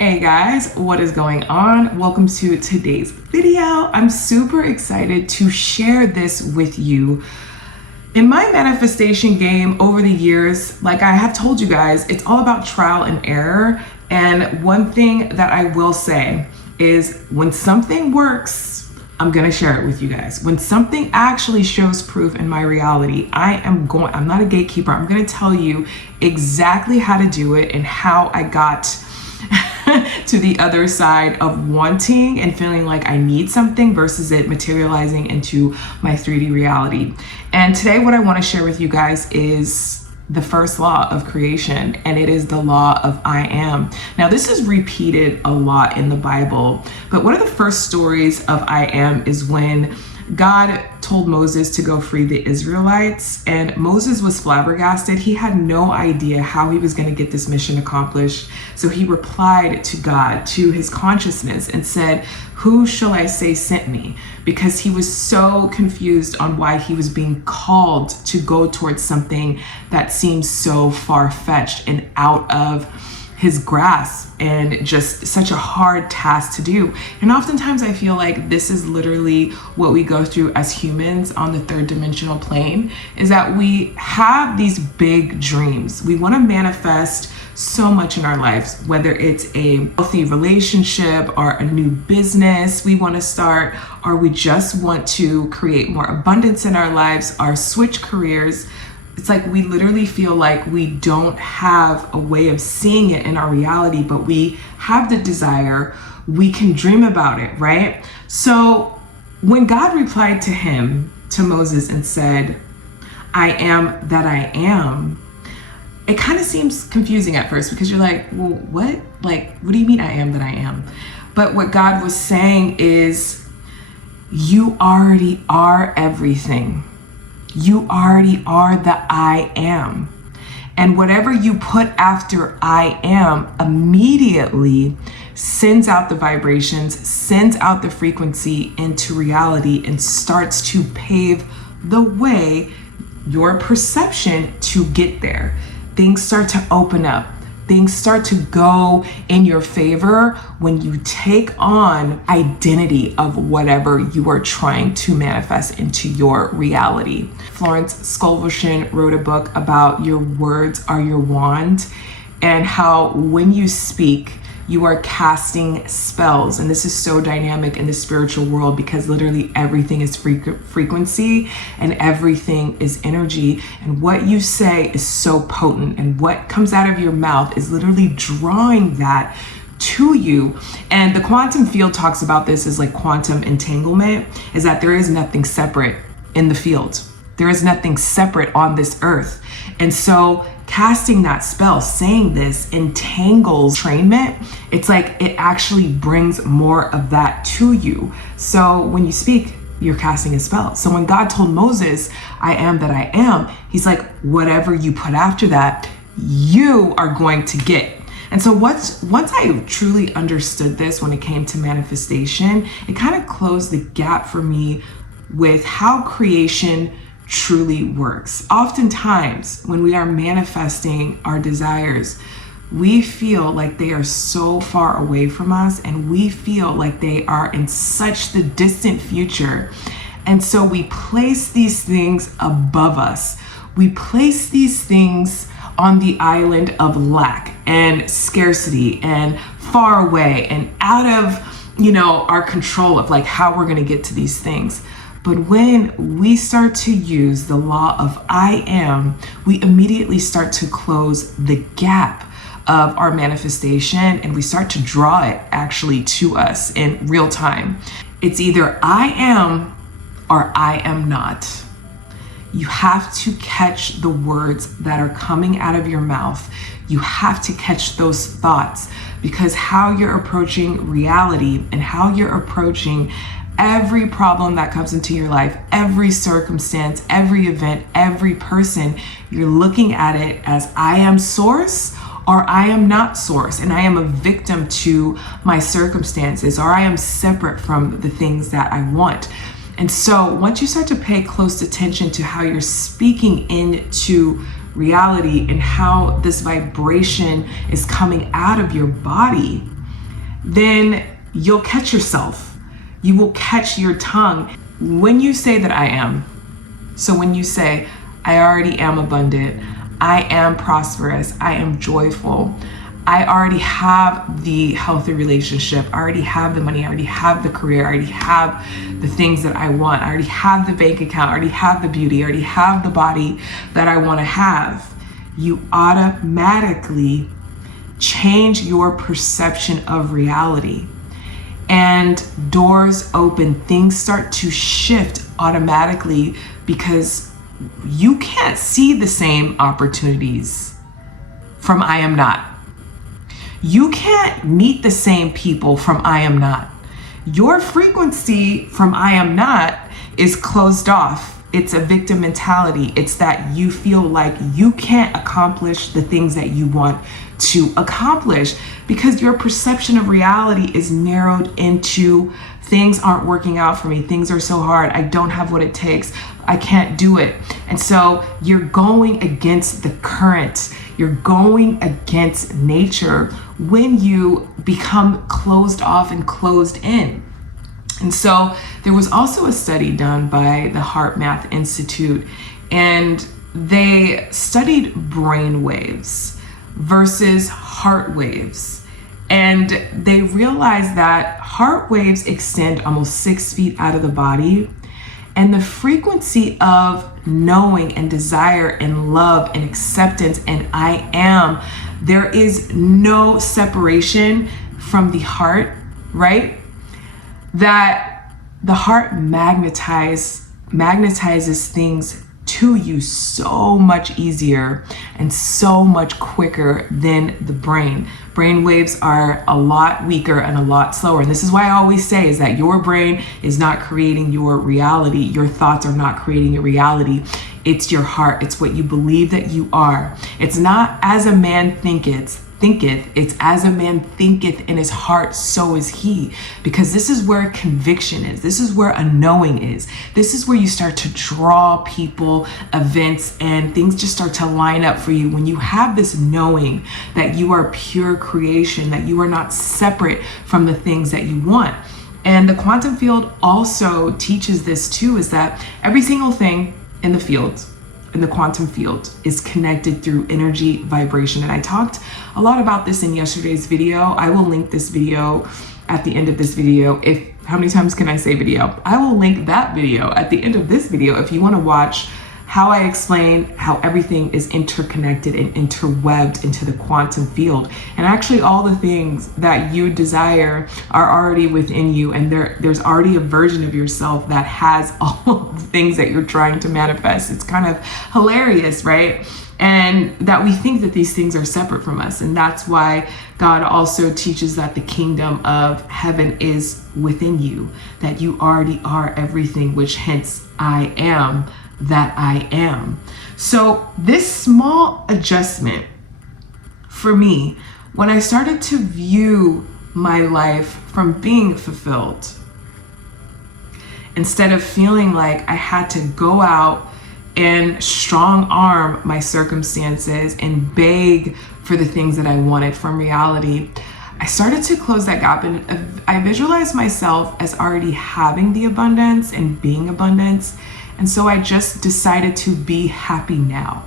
Hey guys, what is going on? Welcome to today's video. I'm super excited to share this with you. In my manifestation game over the years, like I have told you guys, it's all about trial and error. And one thing that I will say is when something works, I'm gonna share it with you guys. When something actually shows proof in my reality, I'm not a gatekeeper. I'm gonna tell you exactly how to do it and how I got to the other side of wanting and feeling like I need something versus it materializing into my 3D reality. And today what I want to share with you guys is the first law of creation, and it is the law of I am. Now this is repeated a lot in the Bible, but one of the first stories of I am is when God told Moses to go free the Israelites, and Moses was flabbergasted. He had no idea how he was going to get this mission accomplished. So he replied to God, to his consciousness, and said, "Who shall I say sent me?" Because he was so confused on why he was being called to go towards something that seemed so far-fetched and out of his grasp and just such a hard task to do. And oftentimes I feel like this is literally what we go through as humans on the third dimensional plane, is that we have these big dreams. We want to manifest so much in our lives, whether it's a healthy relationship or a new business we want to start, or we just want to create more abundance in our lives, or switch careers. It's like we literally feel like we don't have a way of seeing it in our reality, but we have the desire, we can dream about it, right? So when God replied to Moses and said, "I am that I am," it kind of seems confusing at first because you're like, well, what? Like, what do you mean I am that I am? But what God was saying is, you already are everything. You already are the I am. And whatever you put after I am immediately sends out the vibrations, sends out the frequency into reality, and starts to pave the way, your perception to get there. Things start to open up. Things start to go in your favor when you take on identity of whatever you are trying to manifest into your reality. Florence Scovel wrote a book about your words are your wand, and how when you speak, you are casting spells. And this is so dynamic in the spiritual world because literally everything is frequency and everything is energy. And what you say is so potent, and what comes out of your mouth is literally drawing that to you. And the quantum field talks about this as like quantum entanglement, is that there is nothing separate in the field. There is nothing separate on this earth. And so casting that spell, saying this, entangles entrainment. It's like it actually brings more of that to you. So when you speak, you're casting a spell. So when God told Moses, "I am that I am," he's like, whatever you put after that, you are going to get. And so once I truly understood this when it came to manifestation, it kind of closed the gap for me with how creation truly works. Oftentimes, when we are manifesting our desires, we feel like they are so far away from us, and we feel like they are in such the distant future. And so we place these things above us. We place these things on the island of lack and scarcity and far away and out of, our control of like how we're going to get to these things. But when we start to use the law of I am, we immediately start to close the gap of our manifestation, and we start to draw it actually to us in real time. It's either I am or I am not. You have to catch the words that are coming out of your mouth. You have to catch those thoughts, because how you're approaching reality and how you're approaching every problem that comes into your life, every circumstance, every event, every person, you're looking at it as I am source or I am not source, and I am a victim to my circumstances, or I am separate from the things that I want. And so once you start to pay close attention to how you're speaking into reality and how this vibration is coming out of your body, then you'll catch yourself. You will catch your tongue. When you say that I am, so when you say, I already am abundant, I am prosperous, I am joyful, I already have the healthy relationship, I already have the money, I already have the career, I already have the things that I want, I already have the bank account, I already have the beauty, I already have the body that I want to have, you automatically change your perception of reality. And doors open, things start to shift automatically because you can't see the same opportunities from I am not. You can't meet the same people from I am not. Your frequency from I am not is closed off. It's a victim mentality. It's that you feel like you can't accomplish the things that you want to accomplish because your perception of reality is narrowed into things aren't working out for me. Things are so hard. I don't have what it takes. I can't do it. And so you're going against the current. You're going against nature when you become closed off and closed in. And so there was also a study done by the Heart Math Institute, and they studied brain waves versus heart waves. And they realized that heart waves extend almost 6 feet out of the body, and the frequency of knowing and desire and love and acceptance and I am, there is no separation from the heart, right? That the heart magnetizes things to you so much easier and so much quicker than the brain. Brain waves are a lot weaker and a lot slower. And this is why I always say is that your brain is not creating your reality. Your thoughts are not creating your reality. It's your heart. It's what you believe that you are. It's not as a man thinketh, it's as a man thinketh in his heart, so is he. Because this is where conviction is. This is where a knowing is. This is where you start to draw people, events, and things just start to line up for you. When you have this knowing that you are pure creation, that you are not separate from the things that you want. And the quantum field also teaches this too, is that every single thing in the field, in the quantum field, is connected through energy vibration. And I talked a lot about this in yesterday's video. I will link this video at the end of this video. How many times can I say video? I will link that video at the end of this video if you want to watch how I explain how everything is interconnected and interwebbed into the quantum field. And actually all the things that you desire are already within you, and there's already a version of yourself that has all the things that you're trying to manifest. It's kind of hilarious, right? And that we think that these things are separate from us. And that's why God also teaches that the kingdom of heaven is within you, that you already are everything, which hence I am that I am. So this small adjustment for me, when I started to view my life from being fulfilled, instead of feeling like I had to go out and strong arm my circumstances and beg for the things that I wanted from reality, I started to close that gap, and I visualized myself as already having the abundance and being abundance. And so I just decided to be happy now.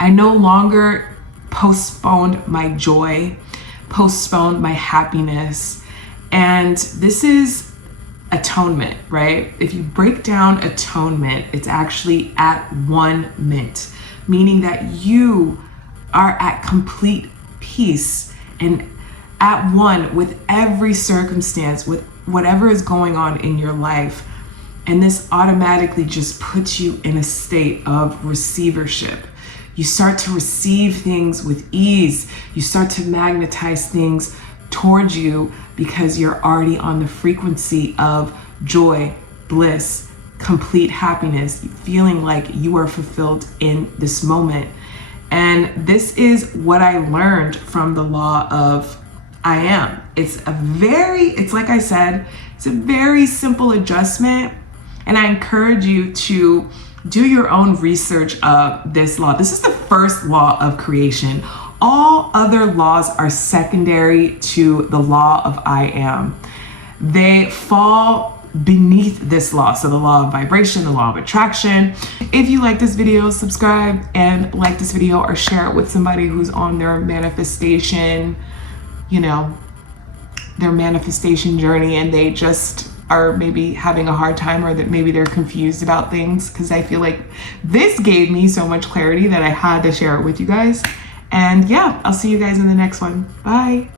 I no longer postponed my joy, postponed my happiness. And this is atonement, right? If you break down atonement, it's actually at one mint, meaning that you are at complete peace and at one with every circumstance, with whatever is going on in your life. And this automatically just puts you in a state of receivership. You start to receive things with ease. You start to magnetize things towards you because you're already on the frequency of joy, bliss, complete happiness, feeling like you are fulfilled in this moment. And this is what I learned from the law of I am. It's like I said, it's a very simple adjustment. And I encourage you to do your own research of this law. This is the first law of creation. all other laws are secondary to the law of I am. They fall beneath this law. So the law of vibration, the law of attraction. If you like this video, subscribe and like this video, or share it with somebody who's on their manifestation, their manifestation journey, and they just are maybe having a hard time, or that maybe they're confused about things, because I feel like this gave me so much clarity that I had to share it with you guys. And yeah, I'll see you guys in the next one. Bye.